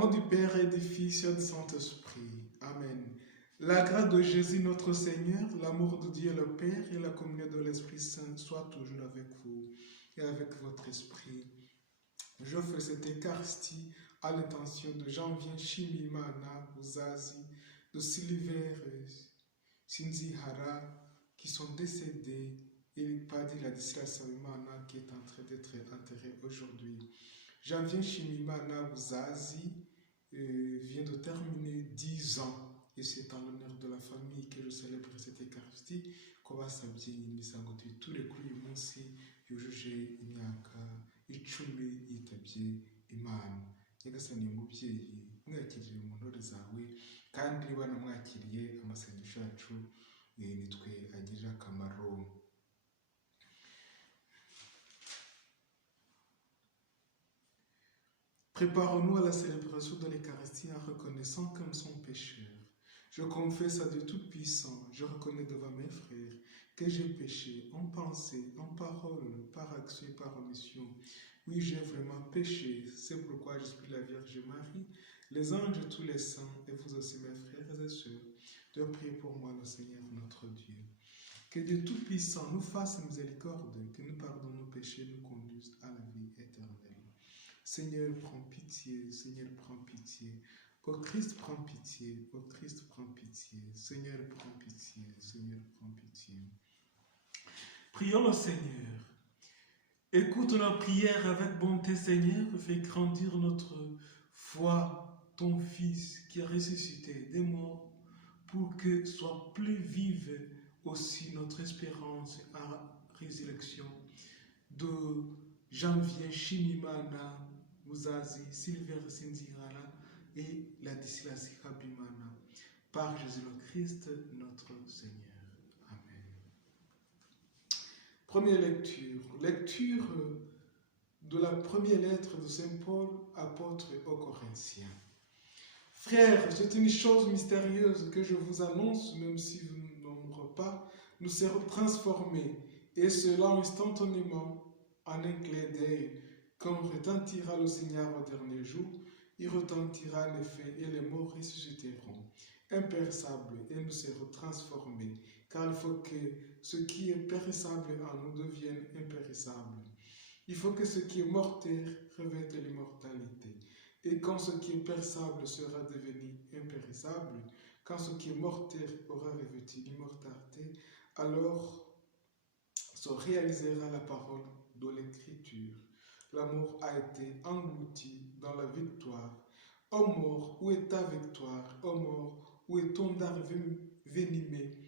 nom du Père et du Fils et du Saint-Esprit. Amen. La grâce de Jésus notre Seigneur, l'amour de Dieu le Père et la communion de l'Esprit Saint soient toujours avec vous et avec votre esprit. Je fais cette Eucharistie à l'intention de Janvier Shimimana Uzazi, de Sylvain Sinzihara, qui sont décédés, et Padi Ladisla Savimana, qui est en train d'être enterré aujourd'hui. Janvier Shimimana Uzazi vient de terminer 10 ans. Et c'est en l'honneur de la famille que je célèbre cette Eucharistie. Koba sabye imisangote tous les kuri umunsi yujuje imyaka 10 yitabye Imana. Nyagasani umubyeyi mwakiriye mu ntore zawe kandi banamwakiriye amasengesho yacu nitwe agirira akamaro. Préparons-nous à la célébration de l'Eucharistie en reconnaissant que nous sommes pécheurs. Je confesse à Dieu Tout-Puissant, je reconnais devant mes frères que j'ai péché en pensée, en parole, par action et par omission. Oui, j'ai vraiment péché, c'est pourquoi je prie la Vierge Marie, les anges et tous les saints, et vous aussi mes frères et sœurs, de prier pour moi le Seigneur notre Dieu. Que Dieu Tout-Puissant nous fasse miséricorde, que nous pardonne nos péchés, nous conduise à la vie éternelle. Seigneur, prends pitié, Seigneur, prends pitié. Ô Christ, prends pitié, ô Christ, prends pitié, Seigneur, prends pitié, Seigneur, prends pitié. Prions le Seigneur. Écoute nos prières avec bonté, Seigneur, fais grandir notre foi, ton Fils qui a ressuscité des morts, pour que soit plus vive aussi notre espérance à résurrection de Janvier Shimimana Uzazi, Sylvain Sinzihara et la Ladislas Habimana, par Jésus le Christ, notre Seigneur. Amen. Première lecture. Lecture de la première lettre de Saint Paul, apôtre aux Corinthiens. Frères, c'est une chose mystérieuse que je vous annonce, même si vous ne nombrez pas, nous serons transformés, et cela instantanément, en un clin d'œil, quand retentira le Seigneur au dernier jour. Il retentira en effet et les morts ressusciteront, impérissables, et nous serons transformés, car il faut que ce qui est périssable en nous devienne impérissable. Il faut que ce qui est mortel revête l'immortalité. Et quand ce qui est périssable sera devenu impérissable, quand ce qui est mortel aura revêtu l'immortalité, alors se réalisera la parole de l'Écriture. L'amour a été englouti dans la victoire. Ô mort, où est ta victoire? Ô mort, où est ton dard venimé?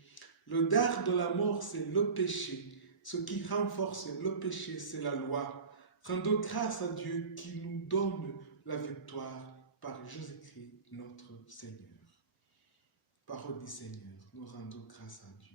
Le dard de la mort, c'est le péché. Ce qui renforce le péché, c'est la loi. Rendons grâce à Dieu qui nous donne la victoire par Jésus-Christ, notre Seigneur. Parole du Seigneur, nous rendons grâce à Dieu.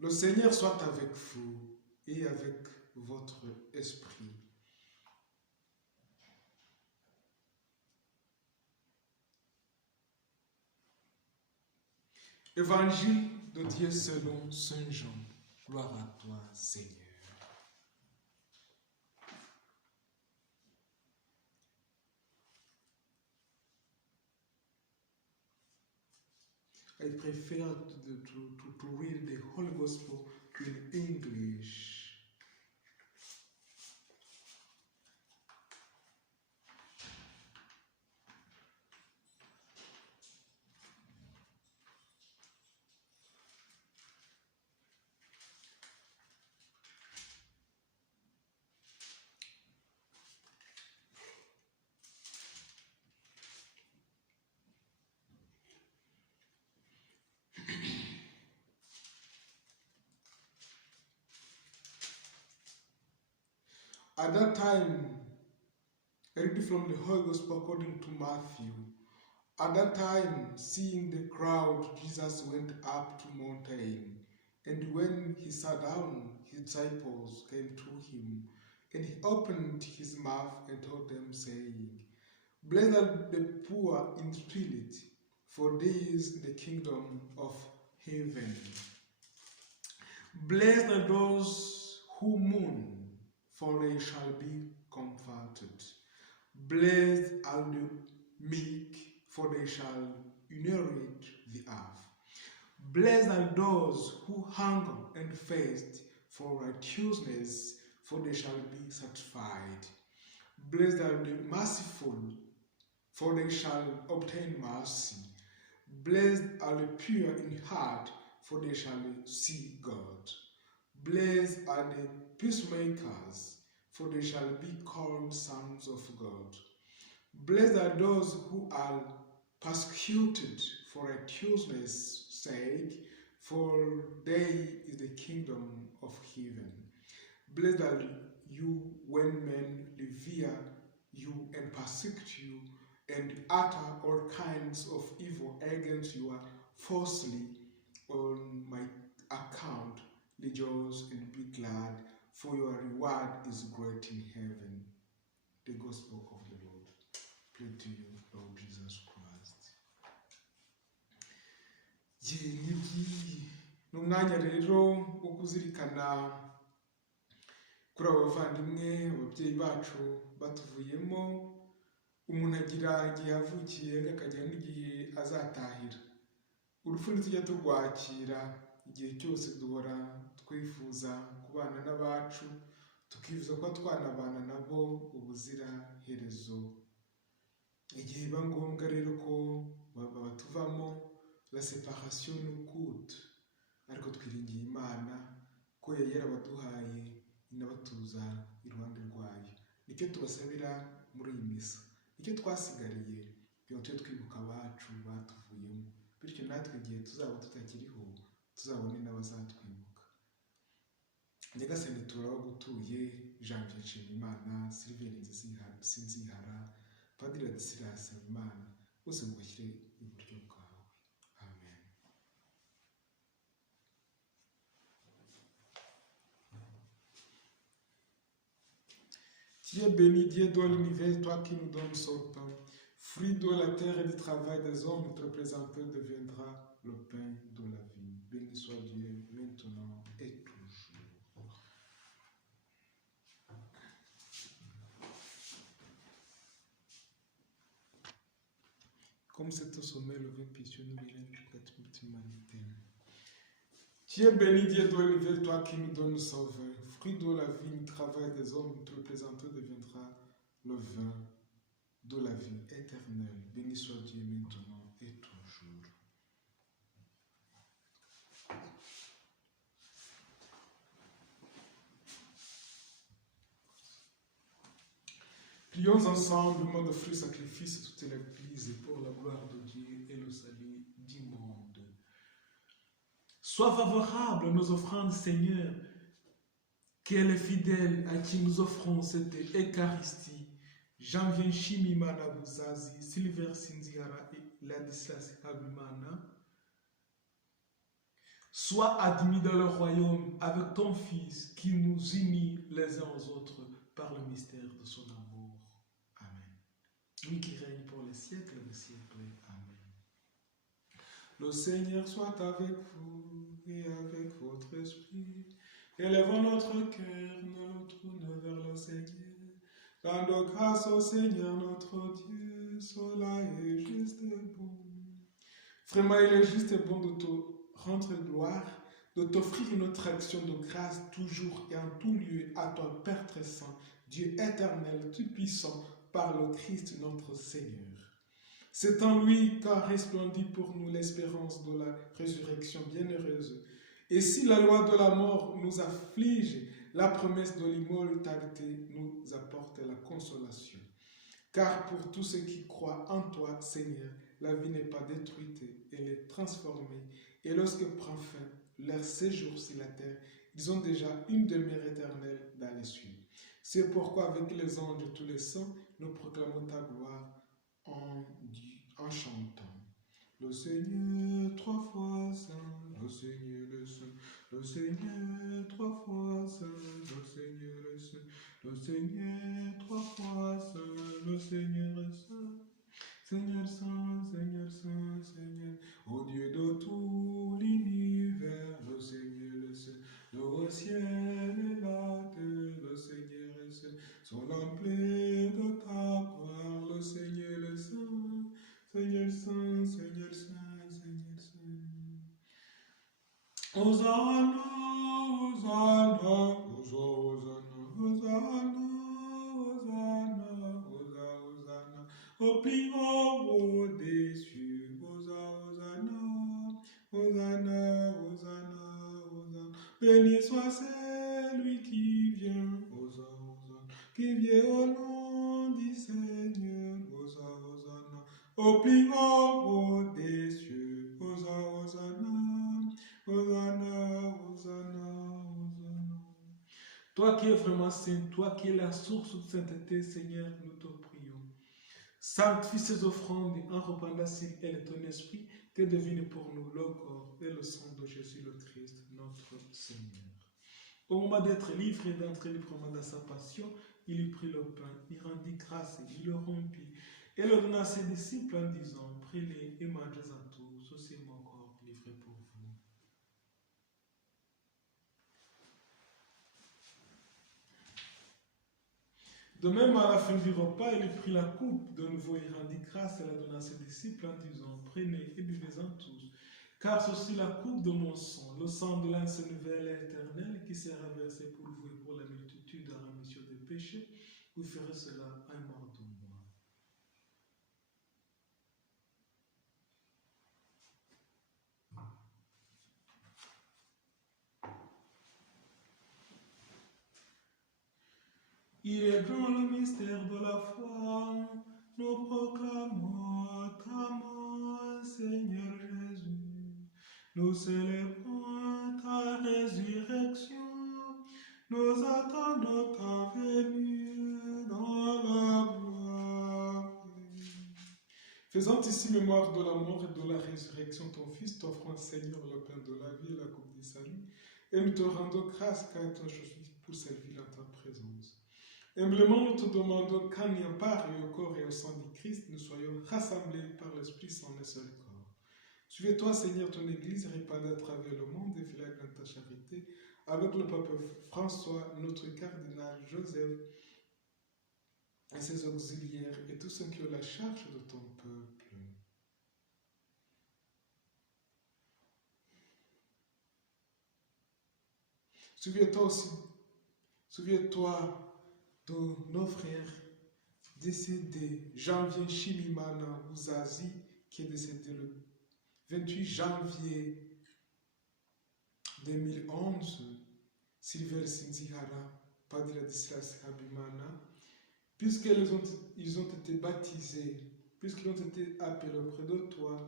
Le Seigneur soit avec vous et avec votre esprit. Évangile de Dieu selon Saint Jean. Gloire à toi, Seigneur. I prefer to read the Holy Gospel in English. At that time, I read from the Holy Gospel according to Matthew. At that time, seeing the crowd, Jesus went up to mountain. And when he sat down, his disciples came to him. And he opened his mouth and told them, saying, Blessed are the poor in spirit, for theirs is the kingdom of heaven. Blessed are those who mourn, for they shall be comforted. Blessed are the meek, for they shall inherit the earth. Blessed are those who hunger and thirst for righteousness, for they shall be satisfied. Blessed are the merciful, for they shall obtain mercy. Blessed are the pure in heart, for they shall see God. Blessed are the peacemakers, for they shall be called sons of God. Blessed are those who are persecuted for righteousness' sake, for they is the kingdom of heaven. Blessed are you when men revere you and persecute you and utter all kinds of evil against you falsely on my account. Rejoice and be glad, for your reward is great in heaven. The Gospel of the Lord. Pray to you, Lord Jesus Christ. Ni umwanya rero wo kuzirikana kuri abo bavandimwe, ababyeyi bacu batuvuyemo. Umuntu agira igihe avukiye akagira n'igihe azatahira. Urupfu ntitujya turwakira, igihe cyose duhora twifuza kubana n'abacu, tukifuza kuba twanabana nabo ubuzira herezo. Igihe biba ngombwa rero ko batuvamo, la séparation nous coûte, ariko twiringiye Imana ko yari yarabaduhaye inabatuza iruhande rwayo. Nicyo tubasabira muri iyi misa, nicyo twasigariye, kugira ngo tujye twibuka abacu batuvuyemo, bityo natwe igihe tuzaba tutakiriho tuzabone n'abazatwibuka. Nyagasani turabagutuye, Janvier Nshimiyimana, Sylvain Sinzihara, Padiri Ladislas Habimana, bose mubashyire iburyo bwawe. Amen. Tu es béni, Dieu de l'univers, toi qui nous donnes son pain. Fruit de la terre et du travail des hommes, notre représentant deviendra le pain de la vie. Béni soit Dieu, maintenant et toujours. Comme c'est au sommet, le vin pitié nous vient pour toute humanité. Tu es béni, Dieu de l'univers, toi qui nous donnes son vin. Fruit de la vie, du travail des hommes, notre représentant deviendra le vin de la vie éternelle. Béni soit Dieu maintenant et toujours. Prions ensemble le mode de fruit sacrifice de toute l'Église pour la gloire de Dieu et le salut du monde. Sois favorable à nos offrandes, Seigneur, qu'elle est fidèle à qui nous offrons cette Eucharistie. Janvier Nshimiyimana Buzazi, Sylvain Sinzihara et Ladislas Habimana. Sois admis dans le royaume avec ton Fils qui nous unit les uns aux autres par le mystère de son amour. Amen. Lui qui règne pour les siècles des siècles. Amen. Le Seigneur soit avec vous et avec votre esprit. Élevons notre cœur, nos trônes vers le Seigneur. Rendons grâce au Seigneur notre Dieu, cela est juste et bon. Vraiment, il est juste et bon de te rendre gloire, de t'offrir notre action de grâce toujours et en tout lieu à toi, Père très saint, Dieu éternel, tout puissant, par le Christ notre Seigneur. C'est en lui qu'a resplendi pour nous l'espérance de la résurrection bienheureuse. Et si la loi de la mort nous afflige, la promesse de l'immortalité nous apporte la consolation. Car pour tous ceux qui croient en toi, Seigneur, la vie n'est pas détruite, elle est transformée. Et lorsque prend fin leur séjour sur la terre, ils ont déjà une demeure éternelle dans les cieux. C'est pourquoi avec les anges et tous les saints, nous proclamons ta gloire en chantant. Le Seigneur trois fois saint, le Seigneur le Saint, le Seigneur trois fois saint, le Seigneur le Saint, le Seigneur trois fois saint, le Seigneur est saint. Seigneur saint, Seigneur saint, Seigneur, ô Dieu de tout l'univers, le Seigneur est saint, le ciel et la terre, le Seigneur est saint, sont l'emploi de ta gloire, le Seigneur est saint, Seigneur saint, Seigneur saint, Seigneur saint. Hosanna, Hosanna, Hosanna, Hosanna, Hosanna, Hosanna, au plus haut des cieux, Hosanna, Hosanna, Hosanna, Hosanna. Béni soit celui qui vient, Hosanna, qui vient au nom du Seigneur, Hosanna, au plus haut des cieux, Hosanna, Hosanna, Hosanna, Hosanna. Toi qui es vraiment saint, toi qui es la source de sainteté, Seigneur, nous te prions. Sanctifie ces offrandes en répandant s'il est ton esprit que devine pour nous le corps et le sang de Jésus le Christ, notre Seigneur. Au moment d'être livré, d'entrer librement dans sa passion, il y prit le pain, il rendit grâce, il le rompit et le donna à ses disciples en disant, prenez et mangez-en tous, ceci est mon corps livré pour vous. De même, à la fin du repas, il prit la coupe, de nouveau il rendit grâce et la donna à ses disciples en disant, prenez et buvez-en tous, car ceci est la coupe de mon sang, le sang de l'ancienne nouvelle et éternelle qui sera versé pour vous et pour la multitude de la rémission des péchés. Vous ferez cela en mémoire de moi. Il est grand le mystère de la foi, nous proclamons ta mort, Seigneur Jésus. Nous célébrons ta résurrection, nous attendons ta venue dans la gloire. Faisant ici mémoire de la mort et de la résurrection de ton Fils, t'offrons, Seigneur, le pain de la vie et la coupe du salut, et nous te rendons grâce car tu as choisi pour servir dans ta présence. Humblement, nous te demandons qu'en y part et au corps et au sang du Christ, nous soyons rassemblés par l'Esprit Saint d'un seul corps. Suivez-toi, Seigneur, ton Église répandue à travers le monde et fidèle dans ta charité, avec le pape François, notre cardinal Joseph, et ses auxiliaires, et tous ceux qui ont la charge de ton peuple. Souviens-toi aussi, souviens-toi de nos frères décédés, janvier Chimimana Ouzazi, qui est décédé le 28 janvier 2011, Silver Sinzihara, Padre Dislas Habimana, puisqu'ils ont été baptisés, puisqu'ils ont été appelés auprès de toi,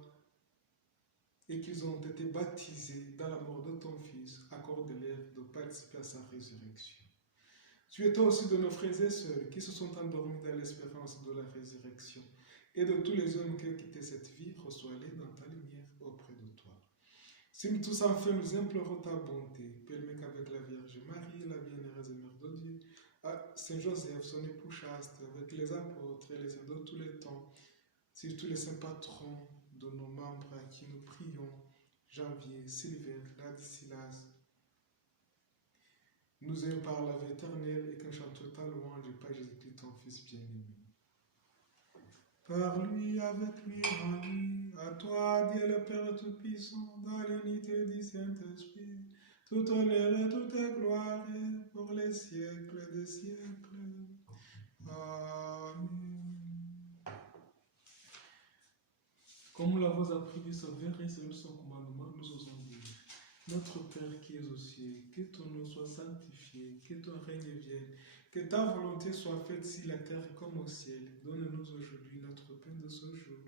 et qu'ils ont été baptisés dans la mort de ton Fils, accorde-leur de participer à sa résurrection. Souviens-toi aussi de nos frères et sœurs qui se sont endormis dans l'espérance de la résurrection, et de tous les hommes qui ont quitté cette vie, reçois-les dans ta lumière auprès de toi. Si nous tous enfin nous implorons ta bonté, permets qu'avec la Vierge Marie, la bienheureuse Mère de Dieu, Saint Joseph, son époux chaste, avec les apôtres et les saints de tous les temps, surtout les saints patrons de nos membres à qui nous prions, Janvier, Sylvain, Ladislas, nous ayons par la vie éternelle et qu'un chante ta louange et par Jésus-Christ, ton Fils bien-aimé. Par lui, avec lui, en lui, à toi, Dieu le Père Tout-Puissant, dans l'unité du Saint-Esprit, tout honneur et toute gloire pour les siècles des siècles. Amen. Comme nous l'avons appris du Sauveur et selon son commandement, nous osons dire, notre Père qui es aux cieux, que ton nom soit sanctifié, que ton règne vienne, que ta volonté soit faite sur la terre comme au ciel. Donne-nous aujourd'hui notre pain de ce jour.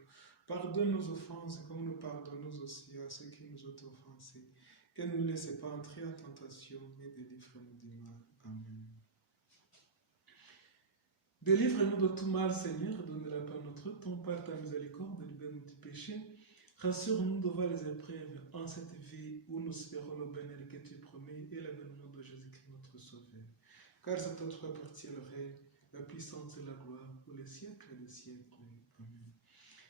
Pardonne nos offenses comme nous pardonnons aussi à ceux qui nous ont offensés. Et ne nous laissez pas entrer en tentation, mais délivre-nous du mal. Amen. Délivre-nous de tout mal, Seigneur, donne la paix à notre temps, par ta miséricorde, libère-nous du péché. Rassure-nous devant les épreuves en cette vie où nous espérons le bonheur que tu promets et l'avènement de Jésus-Christ, notre Sauveur. Car c'est à toi appartient le règne, la puissance et la gloire pour les siècles des siècles. Amen.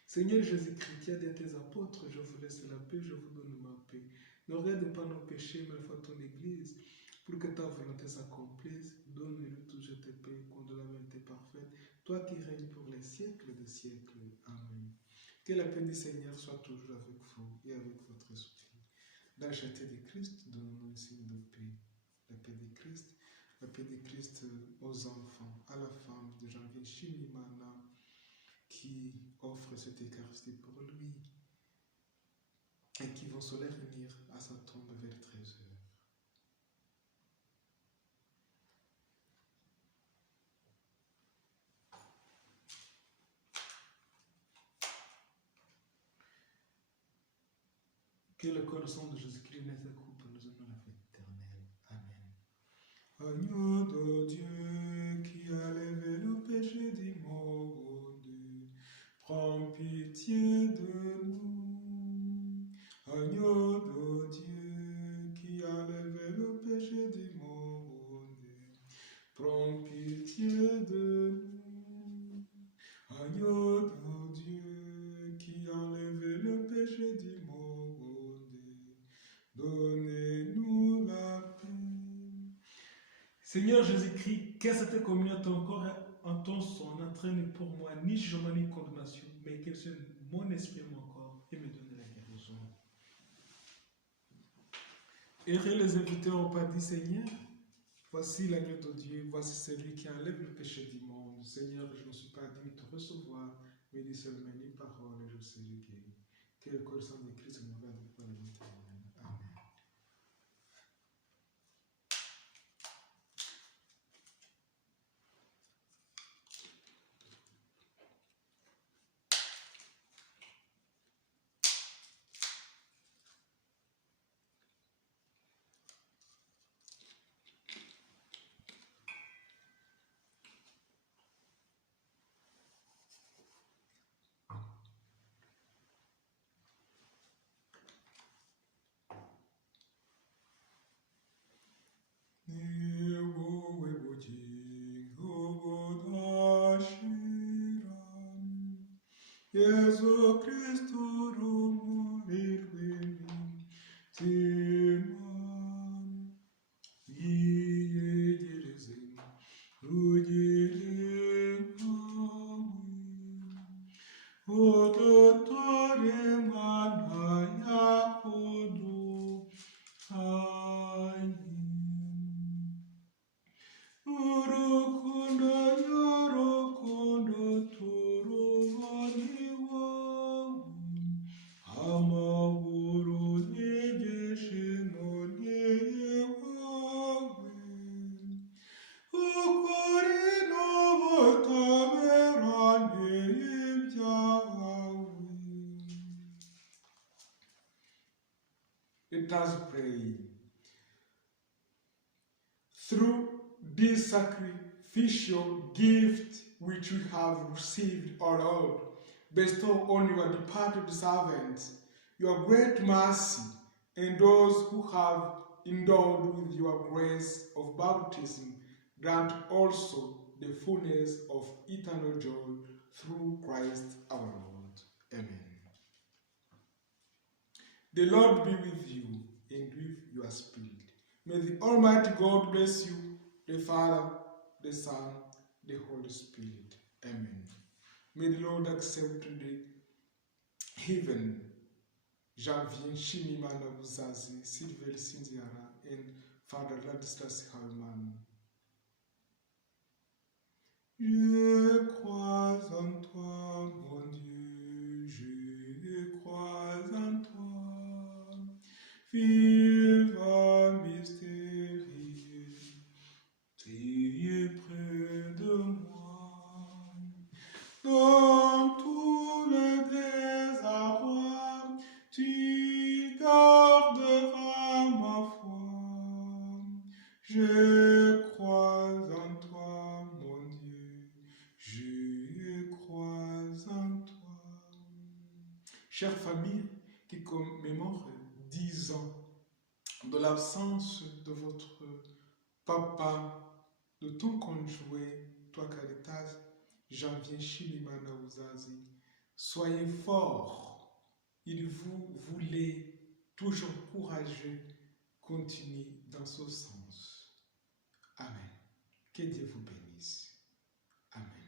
Seigneur Jésus-Christ, tu as dit à tes apôtres, je vous laisse la paix, je vous donne ma paix. Ne regarde pas nos péchés, mais fais ton Église, pour que ta volonté s'accomplisse. Donne-nous toujours tes paix, contre la vérité parfaite, toi qui règnes pour les siècles des siècles. Amen. Que la paix du Seigneur soit toujours avec vous et avec votre esprit. Dans la charité de Christ, donnons-nous un signe de paix. La paix de Christ aux enfants, à la femme de Jean-Pierre Chimimana, qui offre cette Eucharistie pour lui et qui vont se réunir à sa tombe vers 13h. Que le corps sang de Jésus-Christ nous accoupe, nous allons la vie éternelle. Amen. Agneau de Dieu qui a levé le péché du monde, prends pitié de nous. Agneau de Dieu qui a levé le péché du monde, prends pitié de nous. Agneau de Dieu qui a levé le péché du monde, donnez-nous la paix. Seigneur Jésus-Christ, que cette communion ton corps en ton sang n'entraîne pour moi ni jugement ni condamnation, mais qu'elle soit mon esprit et mon corps et me donne la guérison. Heureux les invités au paradis, Seigneur. Voici l'agneau de Dieu, voici celui qui enlève le péché du monde. Seigneur, je ne suis pas digne de te recevoir, mais dis seulement une parole et je serai guéri. Que le corps saint de Christ nous garde pour la vie éternelle. Amen. Jesu Christus rumur Siman Yegelezim O dottore manaya kodu ayin Urukundo yorukundo turubani wawe amahoro nyigishe noneye wawe ukuri n'ubutabera n'ibyawe. Let us pray. Through this sacrificial gift which we have received, O Lord, bestow on your departed servants your great mercy, and those who have endowed with your grace of baptism, grant also the fullness of eternal joy through Christ our Lord. Amen. The Lord be with you and with your spirit. May the Almighty God bless you, the Father, the Son, the Holy Spirit. Amen. May the Lord accept the heaven, Janvier Chimimana Buzazi, Sylvain Sinziara, and Father Ladislas Halman. Je crois en toi, mon Dieu, je crois en toi. Viva mystérieux, tu es près de moi. Dans tous les désarrois, tu garderas ma foi. Je crois en toi, mon Dieu, chère famille qui commémore 10 ans de l'absence de votre papa, de ton conjoint, toi Caritas, Janvier Chilimana Uzazi. Soyez forts, il vous voulait toujours courageux, continuez dans ce sens. Amen. Que Dieu vous bénisse. Amen.